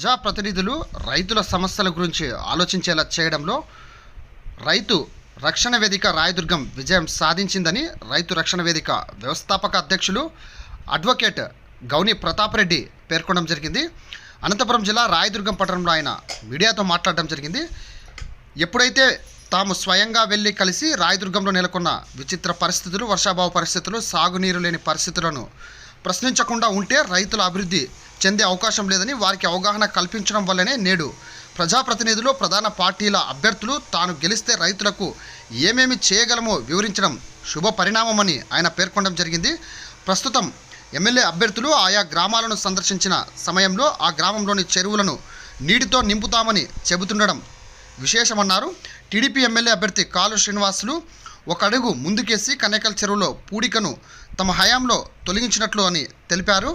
ప్రజాప్రతినిధులు రైతుల సమస్యల గురించి ఆలోచించేలా చేయడంలో రైతు రక్షణ వేదిక రాయదుర్గం విజయం సాధించిందని రైతు రక్షణ వేదిక వ్యవస్థాపక అధ్యక్షులు అడ్వకేట్ గౌని ప్రతాప్ రెడ్డి పేర్కొనడం జరిగింది. అనంతపురం జిల్లా రాయదుర్గం పట్టణంలో ఆయన మీడియాతో మాట్లాడడం జరిగింది. ఎప్పుడైతే తాము స్వయంగా వెళ్ళి కలిసి రాయదుర్గంలో నెలకొన్న విచిత్ర పరిస్థితులు, వర్షాభావ పరిస్థితులు, సాగునీరు లేని పరిస్థితులను ప్రశ్నించకుండా ఉంటే రైతుల అభివృద్ధి చెందే అవకాశం లేదని వారికి అవగాహన కల్పించడం వల్లనే నేడు ప్రజాప్రతినిధులు, ప్రధాన పార్టీల అభ్యర్థులు తాను గెలిస్తే రైతులకు ఏమేమి చేయగలమో వివరించడం శుభ పరిణామమని ఆయన పేర్కొనడం జరిగింది. ప్రస్తుతం ఎమ్మెల్యే అభ్యర్థులు ఆయా గ్రామాలను సందర్శించిన సమయంలో ఆ గ్రామంలోని చెరువులను నీటితో నింపుతామని చెబుతుండడం విశేషమన్నారు. టీడీపీ ఎమ్మెల్యే అభ్యర్థి కాలు శ్రీనివాసులు ఒక అడుగు ముందుకేసి కనేకల్ చెరువులో పూడికను తమ హయాంలో తొలగించినట్లు అని తెలిపారు.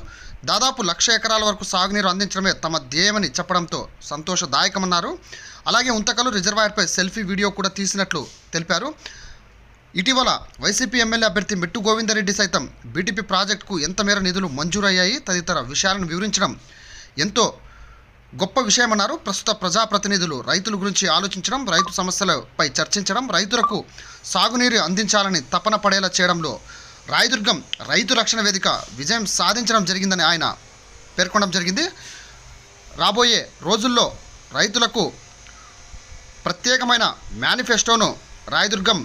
దాదాపు 1,00,000 ఎకరాల వరకు సాగునీరు అందించడమే తమ ధ్యేయమని చెప్పడంతో సంతోషదాయకమన్నారు. అలాగే ఉంతకలు రిజర్వాయర్పై సెల్ఫీ వీడియో కూడా తీసినట్లు తెలిపారు. ఇటీవల వైసీపీ ఎమ్మెల్యే అభ్యర్థి మెట్టు గోవిందరెడ్డి సైతం బీటీపీ ప్రాజెక్టుకు ఎంత మేర నిధులు మంజూరయ్యాయి తదితర విషయాలను వివరించడం ఎంతో గొప్ప విషయమన్నారు. ప్రస్తుత ప్రజాప్రతినిధులు రైతుల గురించి ఆలోచించడం, రైతు సమస్యలపై చర్చించడం, రైతులకు సాగునీరు అందించాలని తపన పడేలా చేయడంలో రాయదుర్గం రైతు రక్షణ వేదిక విజయం సాధించడం జరిగిందని ఆయన పేర్కొనడం జరిగింది. రాబోయే రోజుల్లో రైతులకు ప్రత్యేకమైన మేనిఫెస్టోను రాయదుర్గం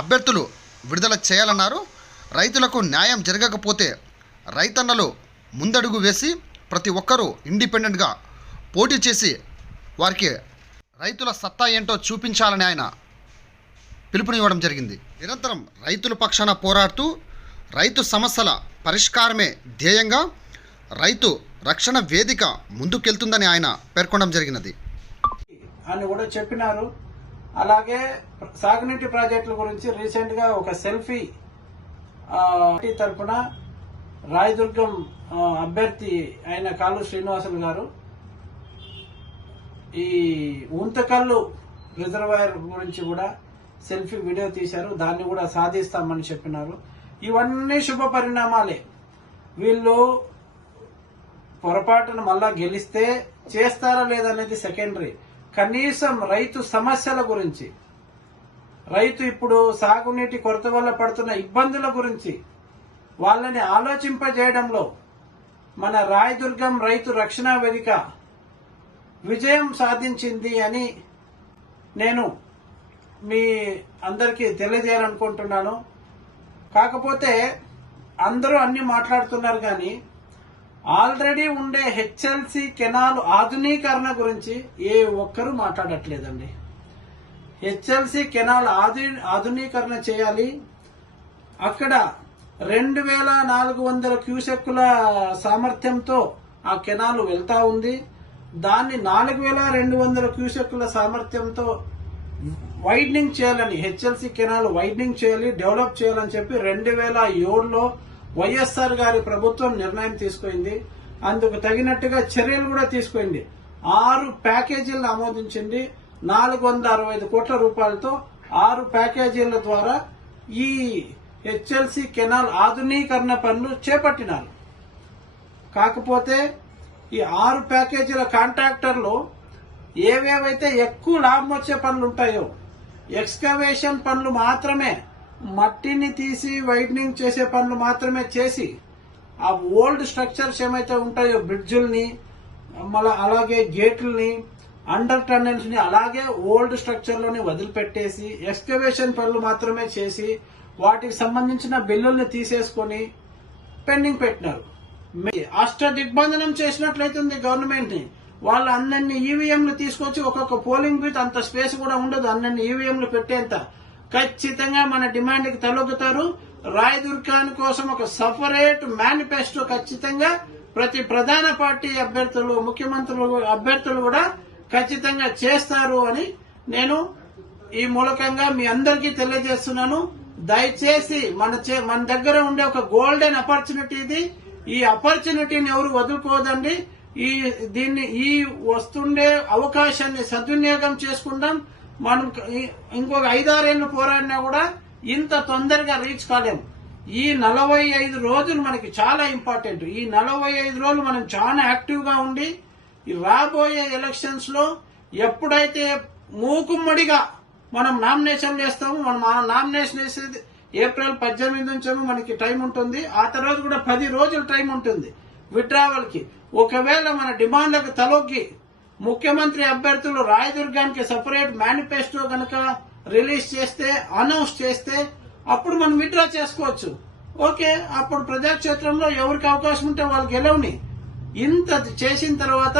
అభ్యర్థులు విడుదల చేయాలన్నారు. రైతులకు న్యాయం జరగకపోతే రైతన్నలు ముందడుగు వేసి ప్రతి ఒక్కరూ ఇండిపెండెంట్గా పోటీ చేసి వారికి రైతుల సత్తా ఏంటో చూపించాలని ఆయన పిలుపునివ్వడం జరిగింది. నిరంతరం రైతుల పక్షాన పోరాడుతూ రైతు సమస్యల పరిష్కారమే ధ్యేయంగా రైతు రక్షణ వేదిక ముందుకెళ్తుందని ఆయన పేర్కొనడం జరిగినది అని కూడా చెప్పినారు. అలాగే సాగునీటి ప్రాజెక్టుల గురించి రీసెంట్గా ఒక సెల్ఫీ తరఫున రాయదుర్గం అభ్యర్థి అయిన కాలు శ్రీనివాసులు గారు ఈ ఉంతకల్లు రిజర్వాయర్ గురించి కూడా సెల్ఫీ వీడియో తీశారు. దాన్ని కూడా సాధిస్తామని చెప్పినారు. ఇవన్నీ శుభ పరిణామాలే. వీళ్ళు పొరపాటును మళ్ళా గెలిస్తే చేస్తారా లేదనేది సెకండరీ. కనీసం రైతు సమస్యల గురించి, రైతు ఇప్పుడు సాగునీటి కొరత వల్ల పడుతున్న ఇబ్బందుల గురించి వాళ్ళని ఆలోచింపజేయడంలో మన రాయదుర్గం రైతు రక్షణ వేదిక విజయం సాధించింది అని నేను మీ అందరికీ తెలియజేయాలనుకుంటున్నాను. కాకపోతే అందరూ అన్ని మాట్లాడుతున్నారు కానీ ఆల్రెడీ ఉండే హెచ్ఎల్సి కెనాల్ ఆధునీకరణ గురించి ఏ ఒక్కరూ మాట్లాడట్లేదండి. హెచ్ఎల్సి కెనాల్ ఆధునీకరణ చేయాలి. అక్కడ 2,400 క్యూసెక్కుల సామర్థ్యంతో ఆ కెనాల్ వెళ్తా ఉంది. దాన్ని 4,200 క్యూసెక్కుల సామర్థ్యంతో వైడనింగ్ చేయాలని, హెచ్ఎల్సి కెనాల్ వైడనింగ్ చేయాలి, డెవలప్ చేయాలని చెప్పి 2007లో వైఎస్ఆర్ గారి ప్రభుత్వం నిర్ణయం తీసుకుంది. అందుకు తగినట్టుగా చర్యలు కూడా తీసుకుంది. 6 ప్యాకేజీలను ఆమోదించింది. 465 కోట్ల రూపాయలతో 6 ప్యాకేజీల ద్వారా ఈ హెచ్ఎల్సి కెనాల్ ఆధునీకరణ పనులు చేపట్టినారు. కాకపోతే ఈ 6 ప్యాకేజీల కాంట్రాక్టర్లు ఏవేవైతే ఎక్కువ లాభం వచ్చే పనులు ఉంటాయో, ఎక్స్కవేషన్ పనులు మాత్రమే, మట్టిని తీసి వైడనింగ్ చేసే పనులు మాత్రమే చేసి ఆ ఓల్డ్ స్ట్రక్చర్స్ ఏమైతే ఉంటాయో, బ్రిడ్జుల్ని, మళ్ళీ అలాగే గేట్లని, అండర్ టన్నెల్స్ ని అలాగే ఓల్డ్ స్ట్రక్చర్ లోని వదిలిపెట్టేసి ఎక్స్కవేషన్ పనులు మాత్రమే చేసి వాటికి సంబంధించిన బిల్లుల్ని తీసేసుకొని పెండింగ్ పెట్టినారు. అష్ట దిగ్బంధనం చేసినట్లయితుంది గవర్నమెంట్ ని. వాళ్ళు అన్ని ఈవీఎంలు తీసుకొచ్చి ఒక్కొక్క పోలింగ్ బూత్ అంత స్పేస్ కూడా ఉండదు, అన్ని ఈవీఎంలు పెట్టేంత. ఖచ్చితంగా మన డిమాండ్ కి తలొగ్గుతారు. రాయదుర్గాని కోసం ఒక సపరేట్ మేనిఫెస్టో ఖచ్చితంగా ప్రతి ప్రధాన పార్టీ అభ్యర్థులు, ముఖ్యమంత్రులు అభ్యర్థులు కూడా ఖచ్చితంగా చేస్తారు అని నేను ఈ మూలకంగా మీ అందరికీ తెలియజేస్తున్నాను. దయచేసి మన దగ్గర ఉండే ఒక గోల్డెన్ ఆపర్చునిటీ ఇది. ఈ ఆపర్చునిటీని ఎవరు వదులుకోదండి. ఈ వస్తుండే అవకాశాన్ని సద్వినియోగం చేసుకుందాం. మనం ఇంకొక 5-6 ఏళ్లు పోరాడినా కూడా ఇంత తొందరగా రీచ్ కాలేము. ఈ 45 రోజులు మనకి చాలా ఇంపార్టెంట్. ఈ 45 రోజులు మనం చాలా యాక్టివ్ గా ఉండి ఈ రాబోయే ఎలక్షన్స్ లో ఎప్పుడైతే మూకుమ్మడిగా మనం నామినేషన్ వేస్తాము, మనం ఆ నామినేషన్ వేసేది ఏప్రిల్ 18 నుంచి మనకి టైం ఉంటుంది. ఆ తర్వాత కూడా 10 రోజులు టైం ఉంటుంది విత్డ్రావల్ కి. ఒకవేళ మన డిమాండ్లకు తలొగ్గి ముఖ్యమంత్రి అభ్యర్థులు రాయదుర్గానికి సెపరేట్ మేనిఫెస్టో గనక రిలీజ్ చేస్తే, అనౌన్స్ చేస్తే అప్పుడు మనం విత్డ్రా చేసుకోవచ్చు. ఓకే, అప్పుడు ప్రజాక్షేత్రంలో ఎవరికి అవకాశం ఉంటే వాళ్ళు గెలవని. ఇంత చేసిన తర్వాత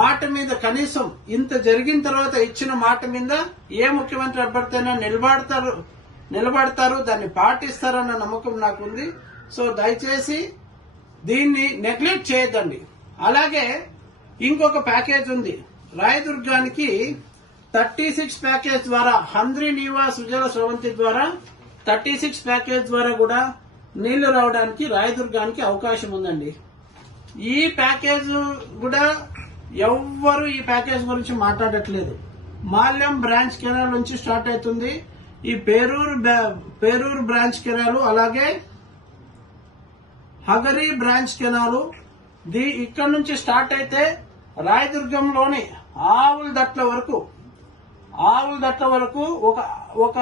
మాట మీద, కనీసం ఇంత జరిగిన తర్వాత ఇచ్చిన మాట మీద ఏ ముఖ్యమంత్రి అభ్యర్థి అయినా నిలబడతారు, దాన్ని పాటిస్తారన్న నమ్మకం నాకుంది. సో దయచేసి దీన్ని నెగ్లెక్ట్ చేయొద్దండి. అలాగే ఇంకొక ప్యాకేజ్ ఉంది రాయదుర్గానికి 36 ప్యాకేజ్ ద్వారా, హంద్రీ నీవా సుజల స్రవంతి ద్వారా 36 ప్యాకేజ్ ద్వారా కూడా నీళ్లు రావడానికి రాయదుర్గానికి అవకాశం ఉందండి. ఈ ప్యాకేజ్ కూడా ఎవ్వరు ఈ ప్యాకేజ్ గురించి మాట్లాడట్లేదు. మాల్యం బ్రాంచ్ కెనాల్ నుంచి స్టార్ట్ అవుతుంది. ఈ పేరూరు బ్రాంచ్ కెనాలు, అలాగే హగరి బ్రాంచ్ కెనాలు ఇక్కడ నుంచి స్టార్ట్ అయితే రాయదుర్గంలోని ఆవుల దట్ల వరకు ఒక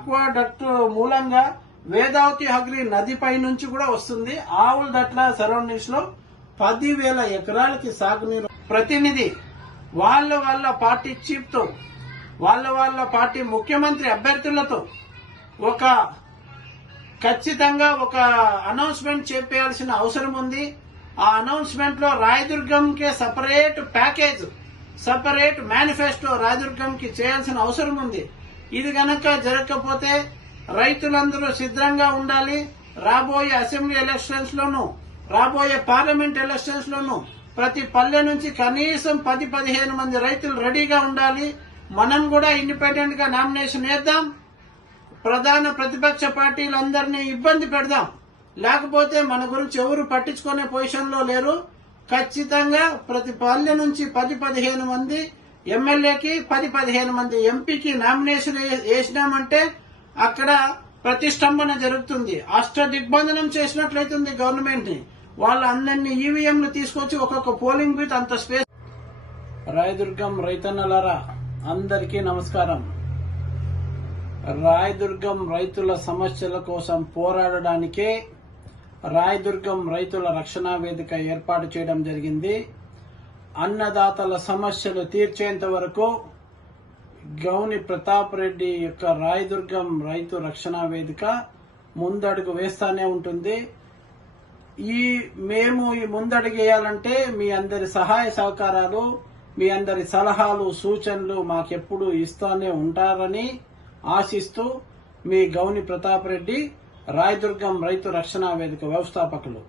ఆక్వాడక్ట్ మూలంగా వేదావతి హగరి నదిపై నుంచి కూడా వస్తుంది. ఆవుల దట్ల సరౌండింగ్స్ లో 10,000 ఎకరాలకి సాగునీరు. ప్రతినిధి వాళ్ళ పార్టీ చీఫ్ తో, వాళ్ళ పార్టీ ముఖ్యమంత్రి అభ్యర్థులతో ఖచ్చితంగా ఒక అనౌన్స్మెంట్ చేయాల్సిన అవసరం ఉంది. ఆ అనౌన్స్మెంట్ లో రాయదుర్గంకి సెపరేట్ ప్యాకేజ్, సెపరేట్ మేనిఫెస్టో రాయదుర్గంకి చేయాల్సిన అవసరం ఉంది. ఇది గనక జరగకపోతే రైతులందరూ సిద్ధంగా ఉండాలి. రాబోయే అసెంబ్లీ ఎలక్షన్స్ లోను, రాబోయే పార్లమెంట్ ఎలక్షన్స్ లోను ప్రతి పల్లె నుంచి కనీసం 10-15 మంది రైతులు రెడీగా ఉండాలి. మనం కూడా ఇండిపెండెంట్ గా నామినేషన్ వేద్దాం. ప్రధాన ప్రతిపక్ష పార్టీలందరినీ ఇబ్బంది పెడదాం. లేకపోతే మన గురించి ఎవరు పట్టించుకునే పొజిషన్ లో లేరు. ఖచ్చితంగా ప్రతి పల్లె నుంచి 10-15 మంది ఎమ్మెల్యేకి, 10-15 మంది ఎంపీకి నామినేషన్ వేసినామంటే అక్కడ ప్రతిష్టంభన జరుగుతుంది. దిగ్బంధనం చేసినట్లయితుంది గవర్నమెంట్ ని. వాళ్ళందరినీ ఈవీఎంలు తీసుకొచ్చి ఒక్కొక్క పోలింగ్ బూత్ అంత స్పేస్. రాయదుర్గం రైతన్నలారా అందరికీ నమస్కారం. రాయదుర్గం రైతుల సమస్యల కోసం పోరాడడానికే రాయదుర్గం రైతుల రక్షణ వేదిక ఏర్పాటు చేయడం జరిగింది. అన్నదాతల సమస్యలు తీర్చేంత వరకు గౌని ప్రతాప్ రెడ్డి యొక్క రాయదుర్గం రైతు రక్షణ వేదిక ముందడుగు వేస్తానే ఉంటుంది. మేము ఈ ముందడుగు వేయాలంటే మీ అందరి సహాయ సహకారాలు, మీ అందరి సలహాలు, సూచనలు మాకెప్పుడు ఇస్తానే ఉంటారని ఆశిస్తూ మీ గౌని ప్రతాప్ రెడ్డి, రాయదుర్గం రైతు రక్షణ వేదిక వ్యవస్థాపకులు.